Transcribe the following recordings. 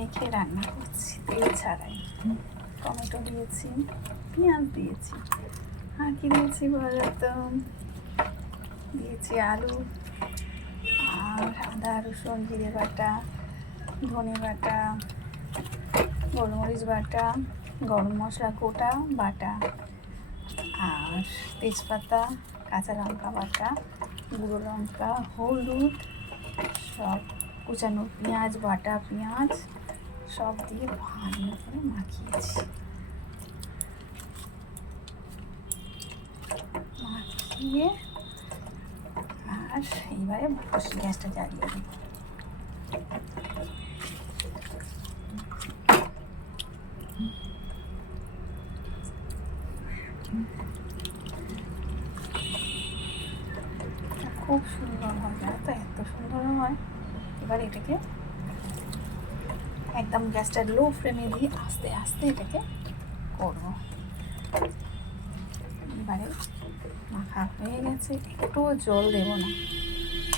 মেখে রান্না করছি তেল ছাড়াই। টমেটো দিয়েছি, পেঁয়াজ দিয়েছি, আর কি দিয়েছি বলতো, দিয়েছি আলু আর আদা রসুন জিরে বাটা, ধনে বাটা, গোলমরিচ বাটা, গরম মশলা গোটা বাটা, আর তেজপাতা, কাঁচা লঙ্কা বাটা, গুঁড়ো লঙ্কা, হলুদ, সব কুচানো পেঁয়াজ, বাটা পেঁয়াজ সব দিয়ে ভালো করে মাখিয়েছি। মাখিয়ে আর এইবারে গ্যাসটা জ্বালিয়ে দিই। খুব সুন্দর হয়, জানো তো, এত সুন্দর হয়। এবার এটাকে একদম গ্যাসটা লো ফ্লেমে দিয়ে আস্তে আস্তে এটাকে করব। এবারে মাখা হয়ে গেছে, একটু জল দেবো না,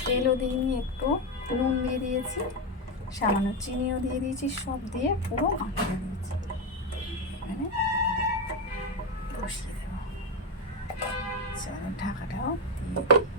তেলও দিইনি, একটু নুন দিয়ে দিয়েছি, সামান্য চিনিও দিয়ে দিয়েছি, সব দিয়ে পুরো মাখিয়ে দিয়েছি। এখানে বসিয়ে দেবো, ঢাকাটাও দিয়ে দিই।